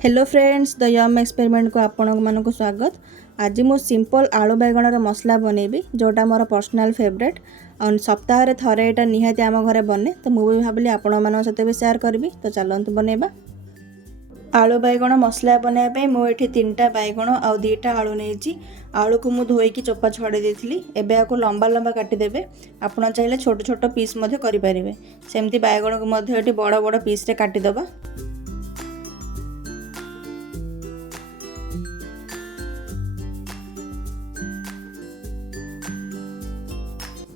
Hello friends the yum experiment को आपण मानक स्वागत। आज मु सिंपल आलू बैगण मसला बनैबी जोटा मोर पर्सनल फेवरेट और सप्ताह रे थरे एटा निहाती आम घरे बने तो मुझे भाविली आपण मान सहित भी शेयर करबी। तो चलतु बनैबा। आलू बैगण मसला बनाइबा मुझे 3टा बैगण आउ 2टा आलू नहीं। आलू को मुझे धोईकी चोपा छड़े देती। एबे आपको लंबा लंबा काटिदेवे। आपण चाहिए छोट छोट पीस करें। सेमती बैगण को बड़ बड़ पीस रे काटिदबा।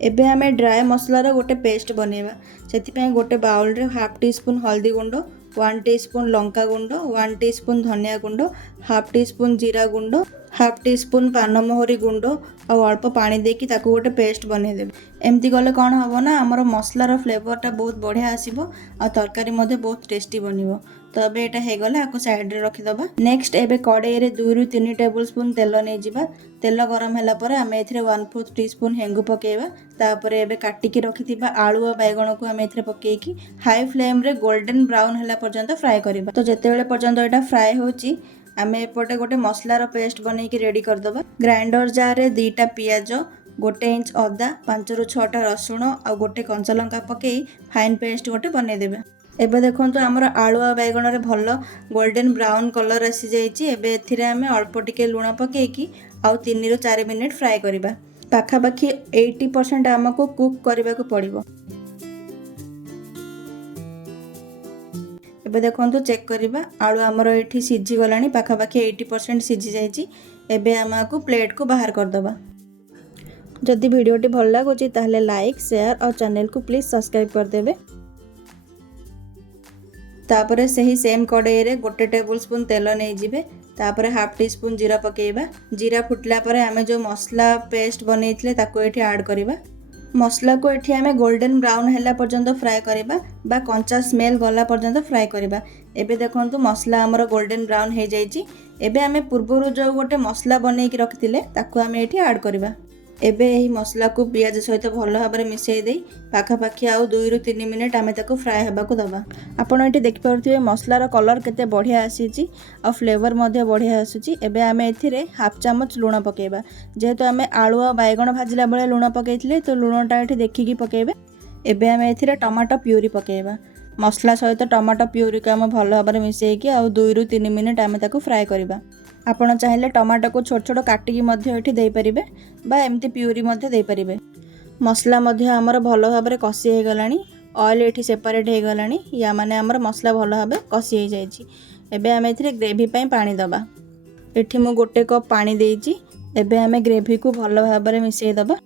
एबे आमे ड्राई मसलार गोटे पेस्ट बनैबा। से गोटे बाउल रे हाफ टी स्पून हल्दी गुंड, 1 टीस्पून लंका गुंड, 1 टीस्पून धनिया गुंड, हाफ टीस्पून जीरा गुंड, हाफ टीस्पून पानमोहरी गुंड और अल्प पानी देकी ताको गोटे पेस्ट बनै देबे। एमती गले कौन हम ना आमर मसलार फ्लेवरटा बहुत बढ़िया आसीबो और तरकारी मध्य बहुत टेस्टी बनिबो। तो अब एटा हे गला आको साइड रे रखि दबा। नेक्स्ट एबे कड़ाई रे 2 ରୁ 3 टेबल स्पून तेल नै जिबा। तेल गरम होला परे आमे एथिरे 1/4 टीस्पून हेंगु पकेबा। तापरे एबे काटिकी रखिथिबा आलू और बैगण को आमे एथिरे पकेकी हाई फ्लेम रे गोल्डन ब्राउन होला पर्यंत फ्राई करबा। तो जते बेले पर्यंत एटा फ्राई होची आमे एपटे गोटे मसलार पेस्ट बनैकी रेडी कर दबा। ग्राइंडर जार रे 2टा पियाज, 1 इंच अदा, 5 ରୁ 6टा रसुण और गोटे कंचा लंका पकई फाइन पेस्ट गोटे बनै देबे। एबे देखंतु हमर आलू आ बैगण रे भलो गोल्डन ब्राउन कलर आसी जाईची। एबे एथिरे आमे अल्प टिके लूण पकेकी आउ 3 ରୁ 4 मिनिट फ्राई करबा। पाखा पाखी 80% हमको कुक करबा को पड़िबो। एबे देखंतु चेक करबा आलू हमर एठी सिझी गलानी। पाखा पाखी 80% सिझी जाईची। एबे हमको प्लेट को बाहर कर दबा। जदि वीडियोटी भल लागुची ताहले लाइक शेयर और चैनल को प्लीज सब्सक्राइब कर देबे। तापरे सही सेम कड़ाई रे 1 टेबल स्पून तेल नहीं जिबे। तापरे हाफ टी स्पून जीरा पकेइबा। जीरा फुटला परे आमे जो मसला पेस्ट बनैथिले ताको एठी ऐड करिबा। मसला को एठी आमे गोल्डन ब्राउन हैला पर्यंत फ्राई करिबा बा कंचा स्मेल गला पर्यंत फ्राई करिबा। एबे देखंतु मसला हमर गोल्डन ब्राउन हे जाईची। एबे आमे पूर्वरु जो गोटे मसला बनैकी रखिथिले ताको आमे एठी ऐड करिबा। एबे एही मसला को पियाज सहित भल भाव में मिसई दे पाखा पाखी आउ 2 ରୁ 3 मिनिट आमे ताको फ्राई हेबा को दबा। आपण एठी देखि पारुथिबे मसलार कलर केते बढ़िया आसीची और फ्लेवर मध्य बढ़िया आसुची। एबे आमे एथिरे हाफ चामच लूण पकेबा। जेहेतु आमे आलू आ बैगण भाजिला बेले लूण पकेइथिले तो लूणटा एठी देखिकी पकेबे। एबे आमे एथिरे टमाटो प्यूरी पकेबा। मसला सहित टमाटो प्यूरी को आमे भल भाव में मिसईकी आउ 2 ରୁ 3 मिनिट आमे ताको फ्राई करबा। आपण चाहिले टमाटो को छोट छोट काटिकी मध्य एठी देई परिबे बा एमती प्यूरी मध्य देई परिबे। मसला मध्य हमर भलो भाव में कसी हे गलानी। ऑयल एठी सेपरेट हे गलानी। या माने हमर मसला भलो भाव कसी हे जाईची। एबे आमे एथिरे ग्रेवी पई पानी दबा। एठी मु 1 कप पानी देईची। एबे आमे ग्रेवी को भलो भाव में मिसई दबा।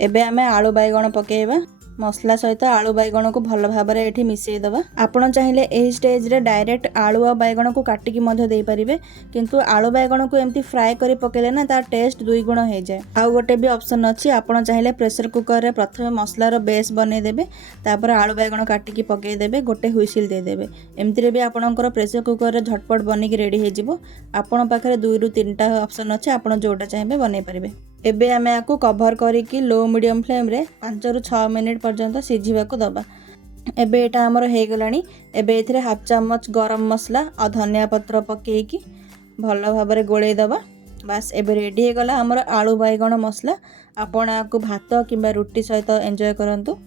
एबे आमे आलू बैगण पकेइबा। मसला सहित आलू बैगण को भल भाव में एठी मिसई दबा। आपण चाहिले एही स्टेज रे डायरेक्ट आलू और बैगण को काटिकी मध्य देई परिबे। किंतु आलू बैगण को एमती फ्राई करी पकेले ना तार टेस्ट 2 गुण हो जाए। आउ गोटे भी ऑप्शन अछि। आपण चाहिले प्रेशर कुकर रे प्रथमे मसलार बेस बनै देबे। तापर आलू बैगण काटिकी पकेई देबे। गोटे हुइसिल दे देबे। एमती रे भी आपणकर प्रेशर कुकर रे झटपट बनिकी रेडी हे जिवो। आपण पाखरे 2 ରୁ 3टा ऑप्शन अछि। आपण जोटा चाहेबे बनै परिबे। एबे आमे आकु कवर करिकी लो मीडियम फ्लेम रे 5 ରୁ 6 मिनिट पर्यंत सिझिबा को दबा। एबे एटा हमर हे गलानी। एबे एथिरे हाफ चामच गरम मसला और धनिया पत्र पकेकी भल भाव में गोळेई दबा। बस एबे रेडी हे गला हमर आलू बैगण मसला। आपण आकु भात किंबा रुटी सहित एंजॉय करंतु।